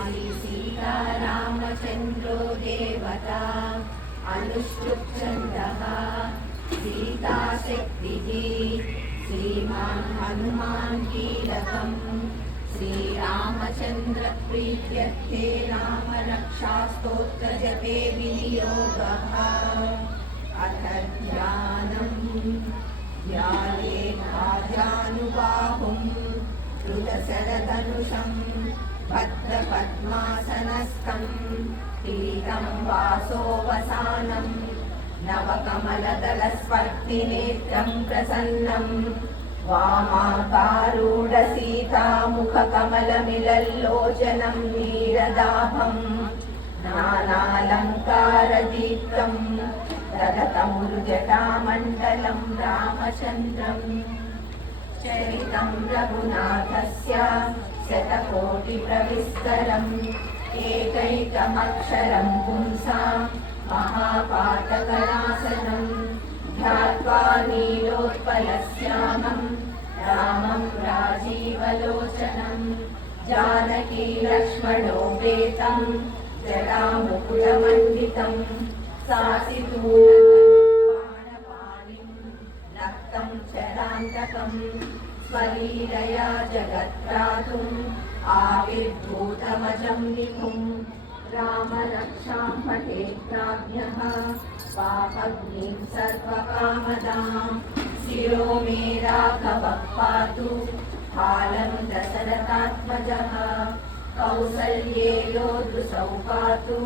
श्री सीतारामचन्द्रो देवता अनुष्टुप् छन्दः सीताशक्तिः श्रीमान् हनुमान् कीलकम् श्रीरामचन्द्रप्रीत्यर्थे नाम रक्षास्तोत्रजपे विनियोगः। अथ ध्यानम् ध्यायेद्भाजानुबाहुं धृतशरधनुषं भद्रपद्मासनस्थं पीतं वासोऽवसानं नवकमलदलस्पर्धिनेत्रं प्रसन्नं वामाकारूढसीतामुखकमलमिलल्लोचनं नीरदाभं नानालङ्कारदीप्तं ददतमुर्जटामण्डलं रामचन्द्रम् चरितं रघुनाथस्य शतकोटिप्रविस्तरम् एकैकमक्षरं पुंसां महापातकनाशनं ध्यात्वा नीलोत्पलश्यामं रामं राजीवलोचनं जानकी लक्ष्मणोपेतं जटामुकुटमण्डितं सासितूर्णपाणिं नक्तं चरान्तकं स्वलीलया जगत्त्रातुम् आविर्भूतमजं विभुं रामरक्षां पठेत्प्राज्ञः पापग्निं सर्वकामदां शिरो मे राघवः पातु हालं दशरथात्मजः कौसल्ये योद्धुसौ पातु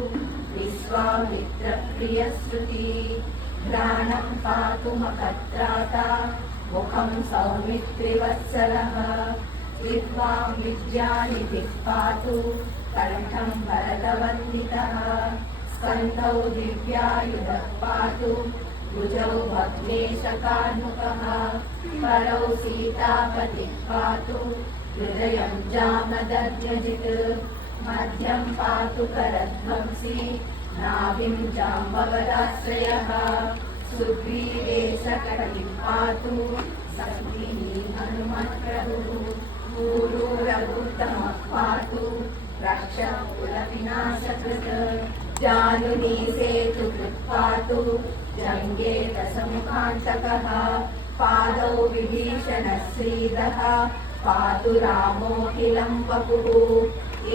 विश्वामित्रप्रियश्रुति घ्राणं पातु मखत्राता मुखं सौमित्रिवत्सलः विद्वां विद्यानिधिः पातु कण्ठं भरतवन्दितः स्कन्धौ दिव्यायुधः पातु भुजौ भग्नेशकार्मुकः करौ सीतापतिः पातु हृदयं जामदग्निजित् मध्यं पातु करध्वंसी नाभिं जाम्बवदाश्रयः सुग्रीवे सकटिं पातु सन्धिः हनुमत्प्रभुः पूरूरभूतमः पातु रक्षकुलविनाशकृत् जानुनी सेतुकृत् पातु जङ्गे दशमुखान्तकः पादौ विभीषणश्रीदः पातु रामोऽखिलं वपुः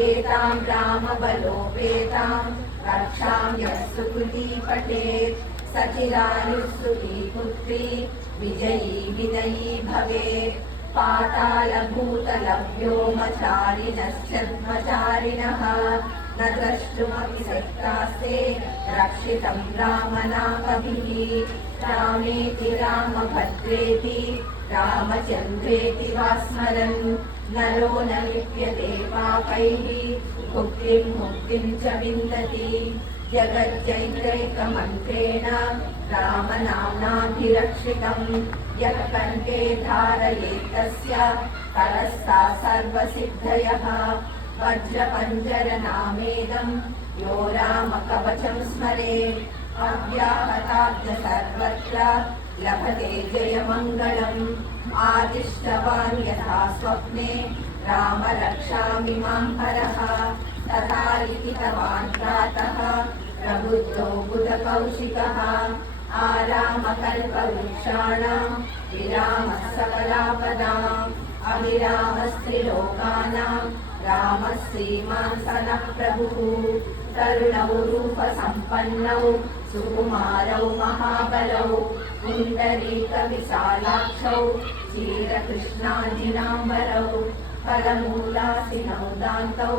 एतां रामबलोपेतां रक्षां यः सुकृती पठेत् सचिरायुः पुत्री विजयी विनयी भवेत् पातालभूतलव्योमचारिणश्चर्मचारिणः न द्रष्टुमपि शक्तास्ते रक्षितं रामनामभिः रामेति रामभद्रेति रामचन्द्रेति वा स्मरन् नरो न लिप्यते पापैः भुक्तिं मुक्तिं च विन्दति जगज्जैत्रैकमन्त्रेण रामनाम्नाभिरक्षितं यः कण्ठे धारयेत् तस्य करस्था सर्वसिद्धयः वज्रपञ्जरनामेदं यो रामकवचं स्मरेत् अव्याहताब्ज सर्वत्र लभते जयमङ्गलम् आदिष्टवान् यथा स्वप्ने राम रक्षामिमां हरः तथा लिखितवान् प्रातः प्रबुद्धो बुधकौशिकः आरामकल्पवृक्षाणां विरामः सकलापदाम् अविरामस्त्रिलोकानां रामः श्रीमान् सनः प्रभुः तरुणौ रूपसम्पन्नौ सुकुमारौ महाबलौ पुण्डरीकविशालाक्षौ क्षीरकृष्णाजिनाम्बरौ फलमूलासिनौ दान्तौ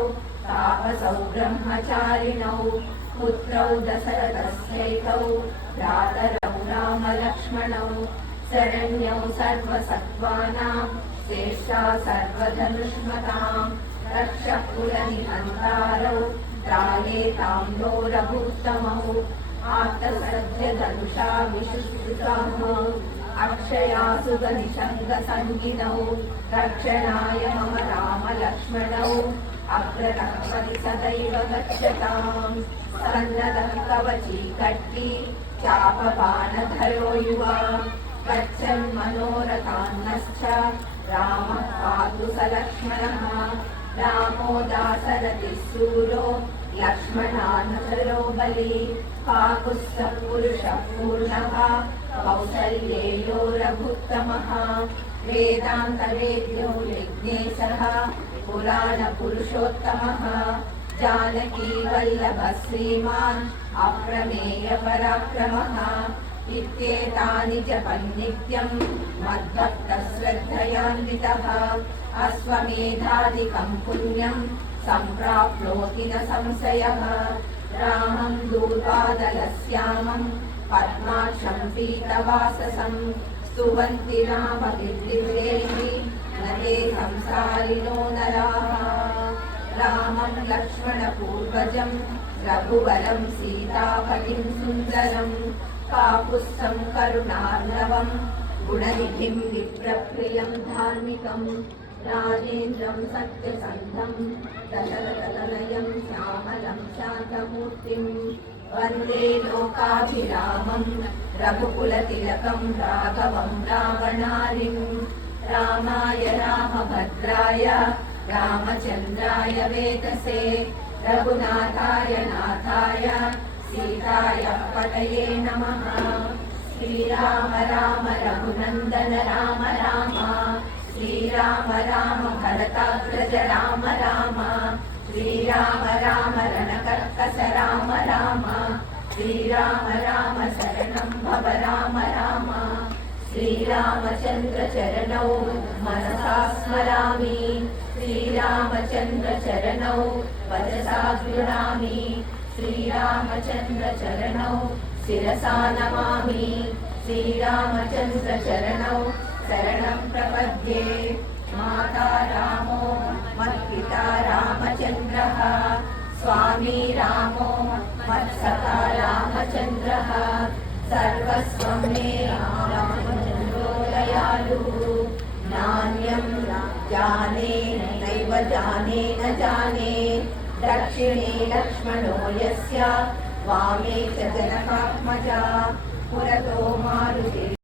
तापसौ ब्रह्मचारिणौ पुत्रौ दशरथस्यैकौ भ्रातरौ रामलक्ष्मणौ शरण्यौ सर्वसत्त्वानां श्रेष्ठा सर्वधनुष्मतां रक्षः कुलनिहन्तारौ त्रालेतां दोरभूत्तमौ आर्तसद्यधनुषा विशुश्रुतामौ अक्षयासु गनिशङ्गसङ्गिनौ रक्षणाय मम रामलक्ष्मणौ अग्रतः सदैव गच्छताम् सन्नदः कवची कट्टी चापबाणधरो युवा गच्छन् मनोरथान्नश्च रामः पातु स लक्ष्मणः रामो दाशरथिः शूरो लक्ष्मणानुचरो बली काकुत्स्थः पुरुषः पूर्णः कौसल्येयो रघुत्तमः वेदान्तवेद्यो विघ्नेशः पुराणपुरुषोत्तमः जानकी वल्लभः श्रीमान् अप्रमेयपराक्रमः इत्येतानि जपन्नित्यं मद्भक्तः श्रद्धयान्वितः अश्वमेधादिकं पुण्यं सम्प्राप्नोति न संशयः रामं दूर्वादलश्यामं पद्माक्षं पीतवाससं स्तुवन्ति रामविद्विरेहि न ते संसारिणो नराः रामं लक्ष्मणपूर्वजं रघुवरं सीतापतिं सुन्दरं काकुत्स्थं करुणार्णवं गुणनिधिं विप्रप्रियं धार्मिकं राजेन्द्रं सत्यसन्धं दशरथतनयं श्यामलं शान्तमूर्तिं वन्दे लोकाभिरामं रघुकुलतिलकं राघवं रावणारिं रामाय रामभद्राय रामचन्द्राय वेदसे रघुनाथाय नाथाय सीताय पतये नमः श्रीराम राम रघुनन्दन राम राम श्रीराम राम भरताग्रज राम राम श्रीराम राम रणकर्कश राम राम श्रीराम राम शरणं भव राम राम श्रीरामचन्द्र चरणौ मनसा स्मरामि श्रीरामचन्द्र चरणौ वचसा गृह्णामि श्रीरामचन्द्र चरणौ शिरसा नमामि श्रीरामचन्द्र चरणौ शरणं प्रपद्ये माता रामो मत्पिता रामचन्द्रः स्वामी रामो मत्सखा रामचन्द्रः सर्वस्वं मे रामचन्द्रो दयालुः नान्यं जाने नैव जाने न जाने दक्षिणे लक्ष्मणो यस्य वामे च जनकात्मजा पुरतो